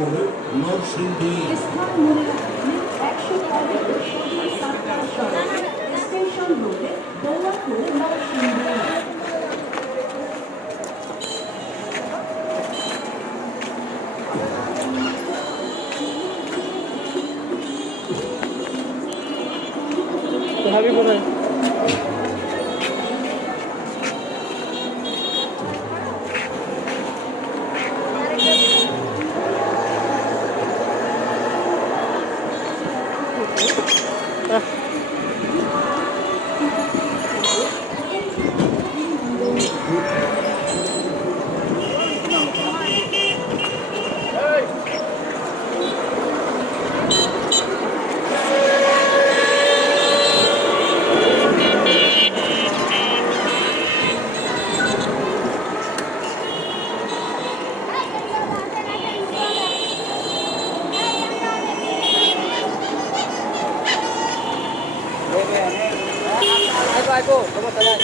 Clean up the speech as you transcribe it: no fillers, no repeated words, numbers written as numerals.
করে নরসিংদী। স্থান মনে রাখবেন 111 সোজা সাতটা সড়কে স্টেশন রোডে দৌলতপুর নরসিংদী। ভাবি কোথায়? Aiko, kamu tanya.